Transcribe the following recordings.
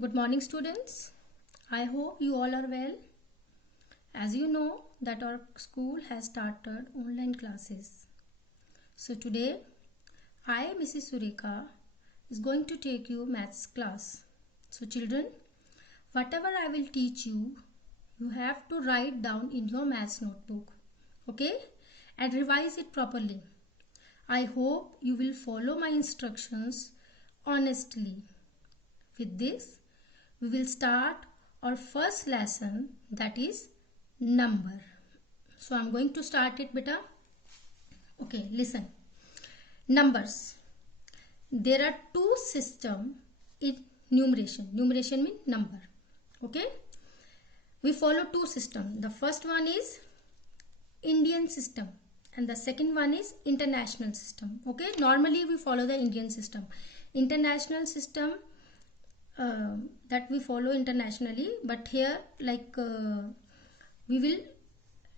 Good morning, students. I hope you all are well. As you know that our school has started online classes. So today I, Mrs. Sureka, is going to take you maths class. So children, whatever I will teach you, you have to write down in your maths notebook. Okay? And revise it properly. I hope you will follow my instructions honestly. With this, we will start our first lesson, that is number. So I am going to start it, beta. Okay, listen. Numbers. There are two systems in numeration. Numeration means number. Okay. We follow two systems. The first one is Indian system and the second one is international system. Okay. Normally we follow the Indian system. International system that we follow internationally, but here we will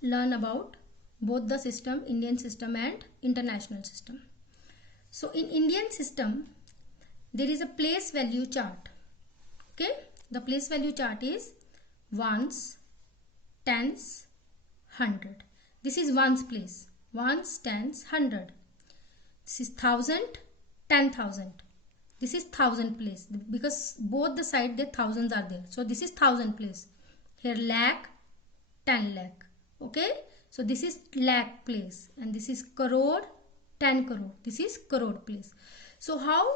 learn about both the system, Indian system and international system. So in Indian system there is a place value chart. Okay, the place value chart is ones, tens, hundred. This is ones place, ones, tens, hundred. This is thousand, 10,000. This is thousand place because both the side the thousands are there. So this is thousand place. Here lakh, 10 lakh. Okay. So this is lakh place and this is crore, 10 crore. This is crore place. So how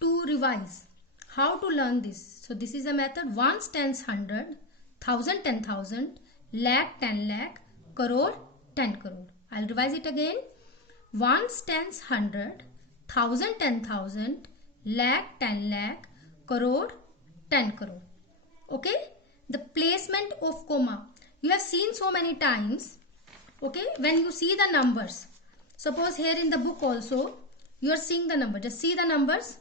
to revise? How to learn this? So this is a method: ones, tens, hundred, thousand, 10,000, lakh, 10 lakh, crore, 10 crore. I'll revise it again. Ones, tens, hundred, thousand, 10,000, lakh, 10 lakh, crore, 10 crore. Okay. The placement of comma you have seen so many times. Okay. When you see the numbers, suppose here in the book also you are seeing the number. Just see the numbers.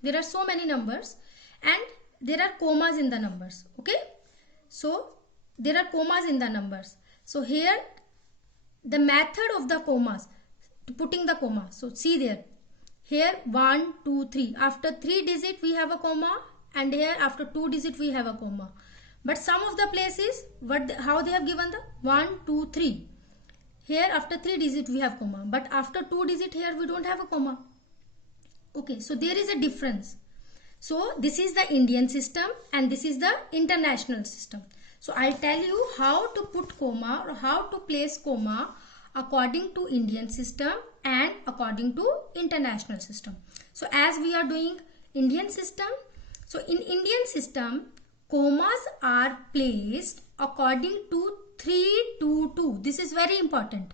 There are so many numbers and there are commas in the numbers. Okay. So there are commas in the numbers. So here the method of the commas, putting the comma. So see there. Here 1, 2, 3. After 3 digit we have a comma and here after 2 digit we have a comma. But some of the places how they have given the 1, 2, 3. Here after 3 digit we have comma. But after 2 digit here we don't have a comma. Okay, so there is a difference. So this is the Indian system and this is the international system. So I'll tell you how to put comma or how to place comma according to Indian system and according to international system. So as we are doing Indian system, so in Indian system commas are placed according to 3 to 2. This is very important.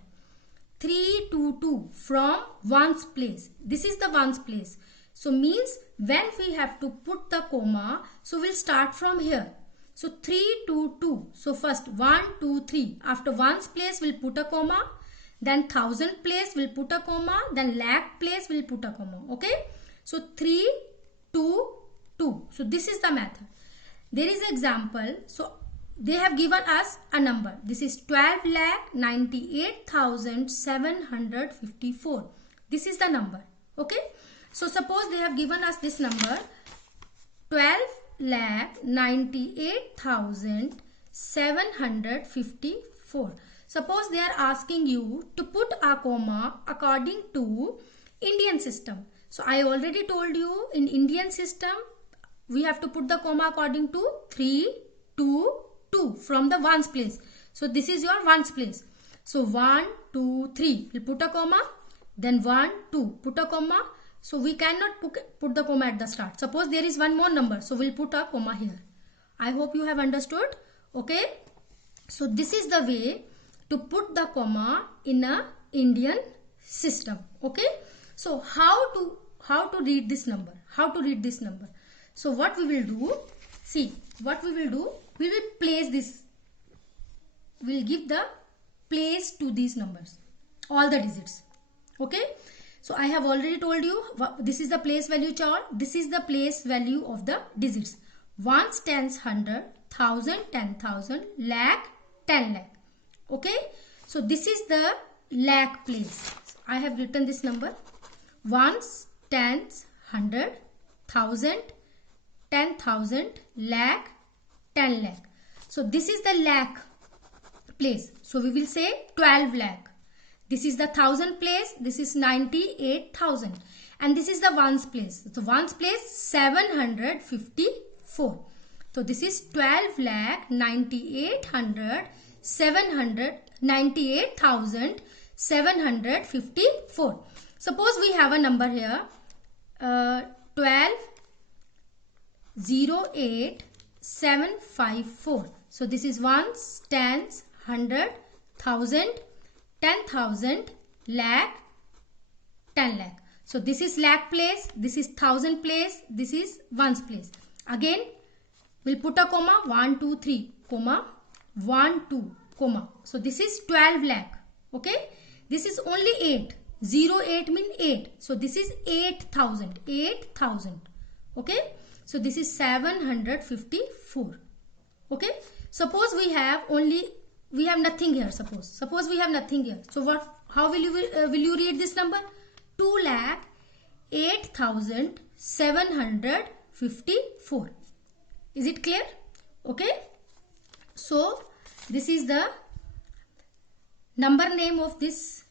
3 to 2 from ones place. This is the ones place. So means when we have to put the comma, so we'll start from here. So 3 to 2. So first 1, 2, 3. After ones place we'll put a comma. Then thousand place we'll put a comma. Then lakh place we'll put a comma. Okay. So 3, 2, 2. So this is the method. There is an example. So they have given us a number. This is 12,98,754. This is the number. Okay. So suppose they have given us this number 12,98,754. Suppose they are asking you to put a comma according to Indian system. So I already told you in Indian system we have to put the comma according to 3, 2, 2 from the ones place. So this is your ones place. So 1, 2, 3 we'll put a comma. Then 1, 2 put a comma. So we cannot put the comma at the start. Suppose there is one more number. So we'll put a comma here. I hope you have understood. Okay. So this is the way to put the comma in a Indian system. Okay. So how to read this number? How to read this number? So what we will do? See what we will do. We will place this. We will give the place to these numbers. All the digits. Okay. So I have already told you this is the place value chart. This is the place value of the digits. Ones, tens, hundred, thousand, 10,000, lakh, 10 lakh. Okay. So this is the lakh place. I have written this number. Ones, tens, hundred, thousand, 10,000, lakh, 10 lakh. So this is the lakh place. So we will say 12 lakh. This is the thousand place. This is 98,000. And this is the ones place. So ones place 754. So this is 12 lakh 98,754. Suppose we have a number here 12,08,754. So this is ones, tens, 100, 1000, 10,000, lakh, 10 lakh. So this is lakh place, this is thousand place, this is ones place. Again we'll put a comma 1 2 3 comma 1 2 comma. So this is 12 lakh. Okay, this is only 8. 08 mean 8. So this is 8,000. 8,000. Okay, so this is 754. Okay, suppose we have nothing here. Suppose we have nothing here. So what? How will you read this number? 2,08,754. Is it clear? Okay. So this is the number name of this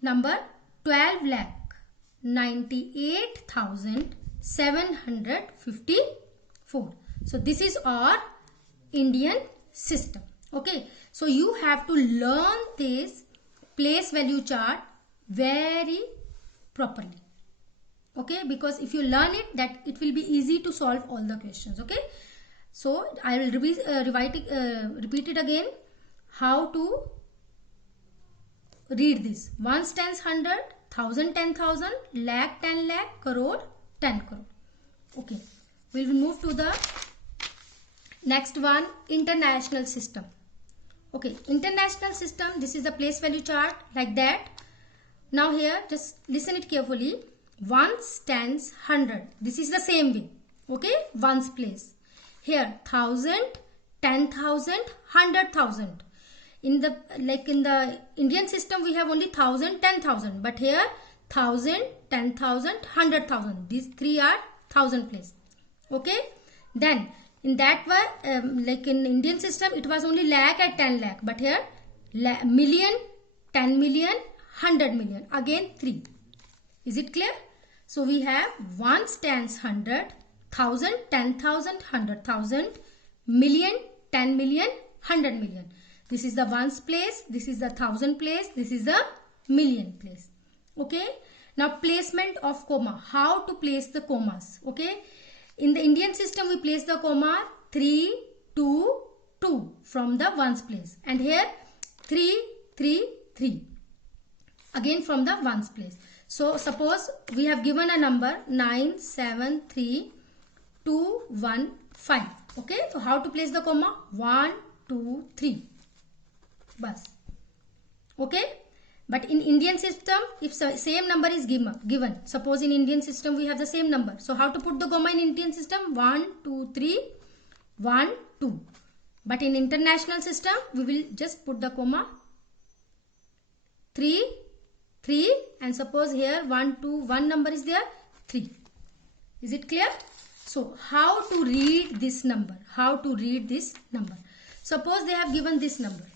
number 12,98,754. So this is our Indian system. Okay. So you have to learn this place value chart very properly. Okay, because if you learn it, that it will be easy to solve all the questions. Okay, so I will repeat it again. How to read this: ones, tens, 100, thousand, 10,000, lakh, 10 lakh, crore, 10 crore. Okay, we will move to the next one, international system. Okay, international system. This is the place value chart like that. Now here, just listen it carefully. Ones, tens, 100. This is the same way. Okay, ones place. Here 1,000, 10,000, 100,000. In the Indian system, we have only 1,000, 10,000. But here 1,000, 10,000, 100,000. These three are thousand place. Okay. Then in that one, like in Indian system, it was only lakh at 10 lakh. But here million, 10 million, 100 million. Again 3. Is it clear? So we have ones, tens, 100, 1,000, 10,000, 100,000, million, 10 million, 100 million. This is the ones place, this is the thousand place, this is the million place. Okay. Now placement of comma. How to place the commas? Okay. In the Indian system, we place the comma 3, 2, 2 from the ones place. And here 3, 3, 3. Again from the ones place. So suppose we have given a number 973,215. Okay, so how to place the comma? 1, 2, 3. Bas. Okay, but in Indian system, if same number is given, suppose in Indian system we have the same number. So how to put the comma in Indian system? 1, 2, 3, 1, 2. But in international system, we will just put the comma 3, 3, and suppose here 1, 2, 1 number is there, 3. Is it clear? So how to read this number? How to read this number? Suppose they have given this number.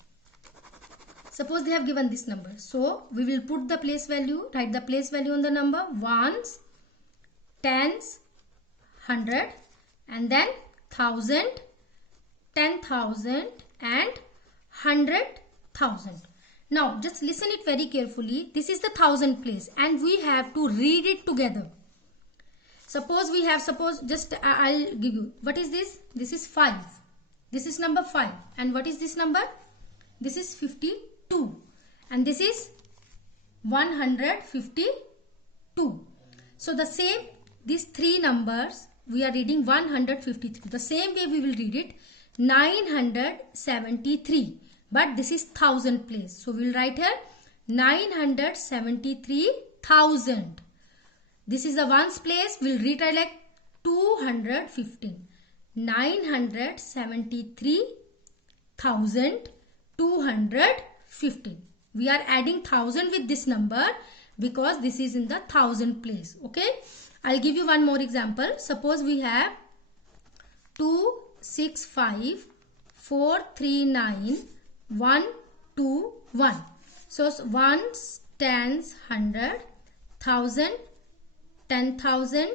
Suppose they have given this number. So we will put the place value, write the place value on the number, ones, tens, 100, and then 1,000, 10,000, and 100,000. Now just listen it very carefully. This is the thousand place and we have to read it together. Suppose we have, I'll give you, what is this? This is 5. This is number 5. And what is this number? This is 52. And this is 152. So the same, these three numbers, we are reading 153. The same way we will read it, 973. But this is thousand place. So we will write here 973,000. This is the ones place. We will rewrite like 215. 973,215. We are adding 1000 with this number because this is in the thousand place. Okay. I'll give you one more example. Suppose we have 265 439 121. So ones, tens, 100, 1000, 10,000,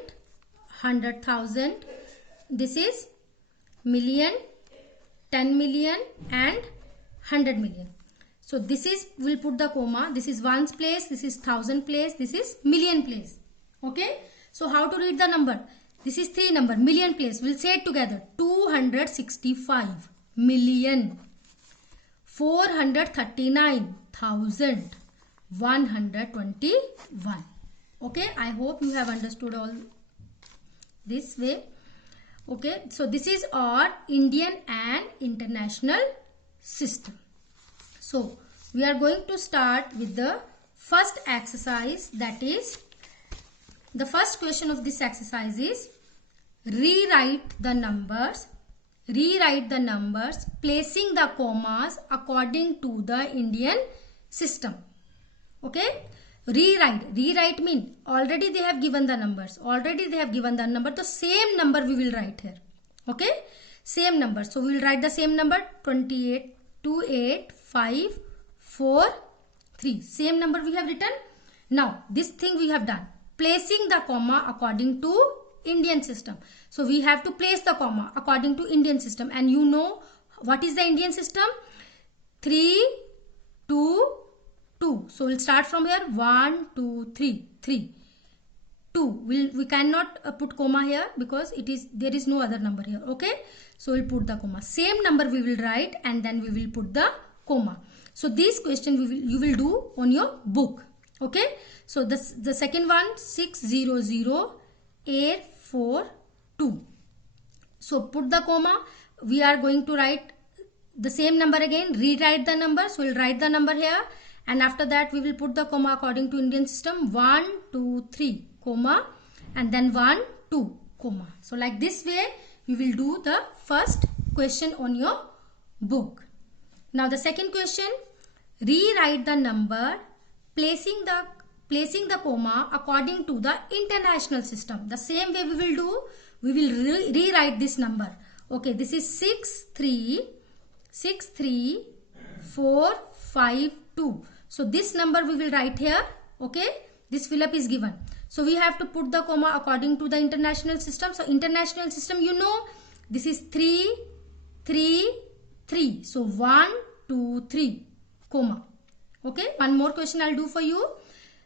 100,000. This is million, 10 million and 100 million. So this is, we'll put the comma. This is ones place, this is thousand place, this is million place. Okay. So how to read the number? This is 3 number, million place. We'll say it together. 265 million, 439,121. Okay. I hope you have understood all this way. Okay. So this is our Indian and international system. So we are going to start with the first exercise, that is, the first question of this exercise is rewrite the numbers, placing the commas according to the Indian system. Okay. Rewrite mean already they have given the numbers. The same number we will write here. Okay. Same number. So we will write the same number 28, 28, 5, 4, 3. Same number we have written. Now this thing we have done. Placing the comma according to Indian system. So we have to place the comma according to Indian system. And you know what is the Indian system? 3, 2, 2. So we'll start from here. 1, 2, 3. 3. 2. We cannot put comma here because there is no other number here. Okay. So we'll put the comma. Same number we will write and then we will put the comma. So this question you will do on your book. Okay. So the second one, 600842. So put the comma. We are going to write the same number again. Rewrite the number. So we'll write the number here. And after that we will put the comma according to Indian system. 1, 2, 3, comma. And then 1, 2, comma. So like this way you will do the first question on your book. Now the second question. Rewrite the number, placing the comma according to the international system. The same way we will do. We will rewrite this number. Okay, this is 6363452. So this number we will write here. Okay, this fill up is given. So we have to put the comma according to the international system. So international system, you know, this is 3, 3, 3. So 1, 2, 3, comma. Okay, one more question I'll do for you.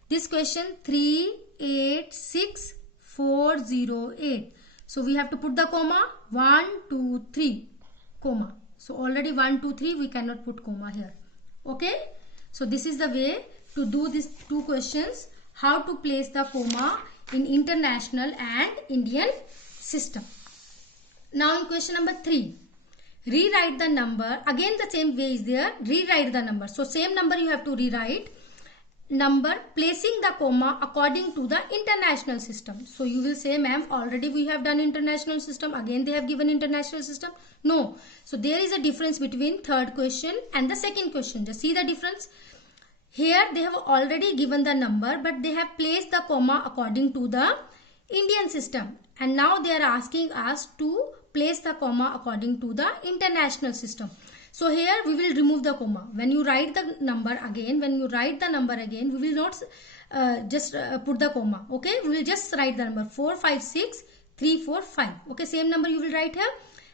This question 386408. So we have to put the comma 1, 2, 3, comma. So already 1, 2, 3 we cannot put comma here. Okay. So this is the way to do these two questions. How to place the comma in international and Indian system. Now in question number 3. Rewrite the number. Again the same way is there. Rewrite the number. So same number you have to rewrite. Number placing the comma according to the international system. So you will say, ma'am, already we have done international system. Again they have given international system. No. So there is a difference between third question and the second question. Just see the difference. Here they have already given the number, but they have placed the comma according to the Indian system. And now they are asking us to place the comma according to the international system. So here we will remove the comma. When you write the number again, we will not just put the comma. Okay, we will just write the number 456345. Okay, same number you will write here.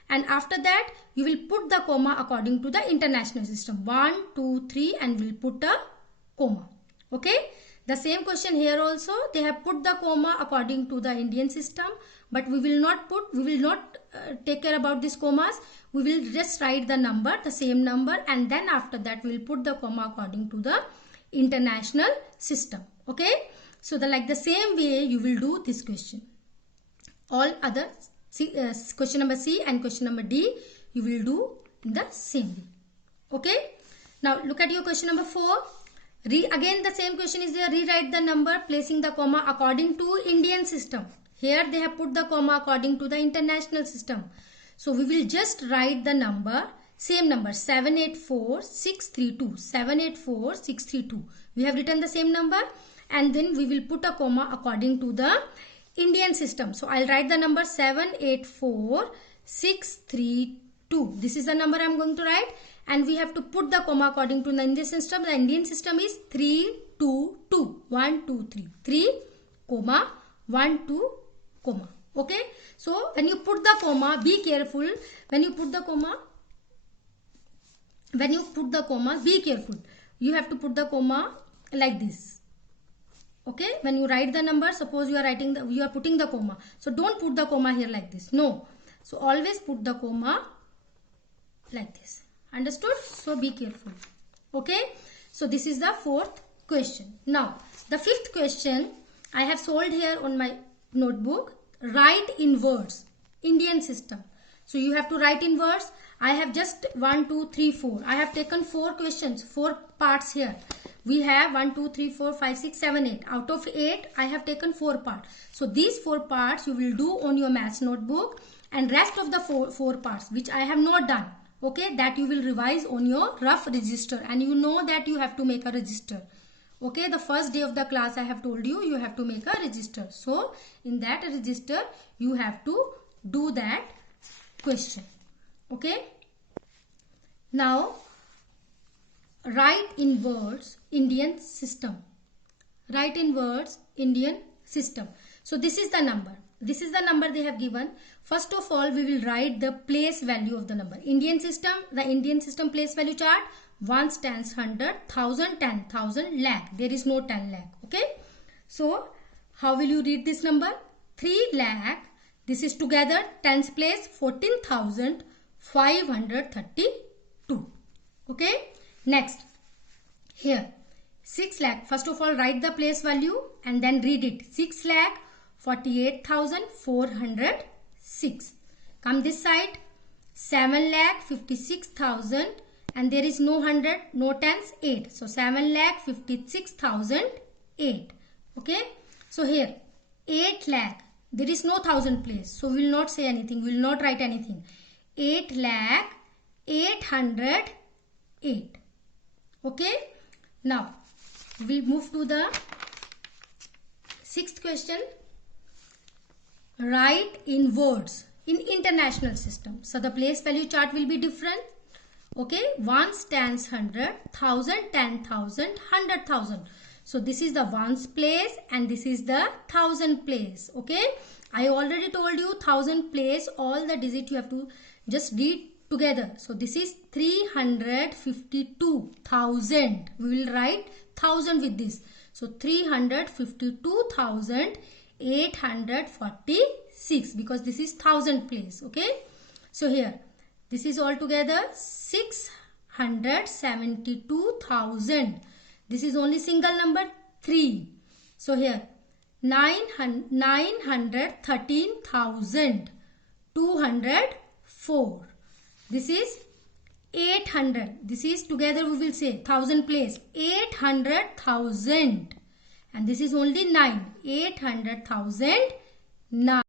And after that, you will put the comma according to the international system. 1, 2, 3 and we will put a comma. Okay. The same question here also. They have put the comma according to the Indian system. But we will not take care about these commas. We will just write the number, the same number. And then after that, we will put the comma according to the international system. Okay. So like the same way you will do this question. All other question number C and question number D you will do in the same way. Okay. Now look at your question number 4. Again the same question is there. Rewrite the number, placing the comma according to Indian system. Here they have put the comma according to the international system. So we will just write the number, same number 784632. 784632. We have written the same number and then we will put a comma according to the Indian system. So I'll write the number 784 632. This is the number I am going to write, and we have to put the comma according to the Indian system. The Indian system is 3 2 2. 1 2 3. 3 comma 1 2 comma. Okay. So when you put the comma, be careful. When you put the comma, be careful. You have to put the comma like this. Okay. When you write the number, suppose you are putting the comma. So don't put the comma here like this. No. So always put the comma like this. Understood? So be careful. Okay. So this is the fourth question. Now the fifth question I have solved here on my notebook. Write in words. Indian system. So you have to write in words. I have just 1 2 3 4. I have taken 4 questions, 4 parts here. We have 1 2 3 4 5 6 7 8. Out of 8 I have taken 4 parts. So these 4 parts you will do on your maths notebook, and rest of the 4 parts which I have not done, okay, that you will revise on your rough register, and you know that you have to make a register. Okay, the first day of the class I have told you have to make a register. So in that register you have to do that question. Okay. Now write in words Indian system. Write in words Indian system. So this is the number. This is the number they have given. First of all, we will write the place value of the number. Indian system, the Indian system place value chart. Ones, tens, 100, 1000, 10,000, lakh. There is no 10 lakh. Okay. So how will you read this number? 3 lakh. This is together tens place 14,532. Okay. Next, here 6 lakh. First of all, write the place value and then read it. 6 lakh 48,406. Come this side. 7 lakh 56,000, and there is no 100, no tens, 8. So 7 lakh 56,008. Okay. So here 8 lakh. There is no 1000 place. So we will not say anything. We will not write anything. 8 lakh 808. Okay. Now we move to the sixth question. Write in words in international system. So the place value chart will be different. Okay. Ones, tens, 100, 1000, 10,000, 100,000. So this is the ones place and this is the 1000 place. Okay. I already told you 1000 place, all the digits you have to just read together. So this is 352,000. We will write 1000 with this. So 352,846, because this is 1000 place. Okay. So here this is all together 672,000. This is only single number 3. So here 913,204. This is 800. This is together we will say 1000 place 800,000, and this is only 9. 800,009.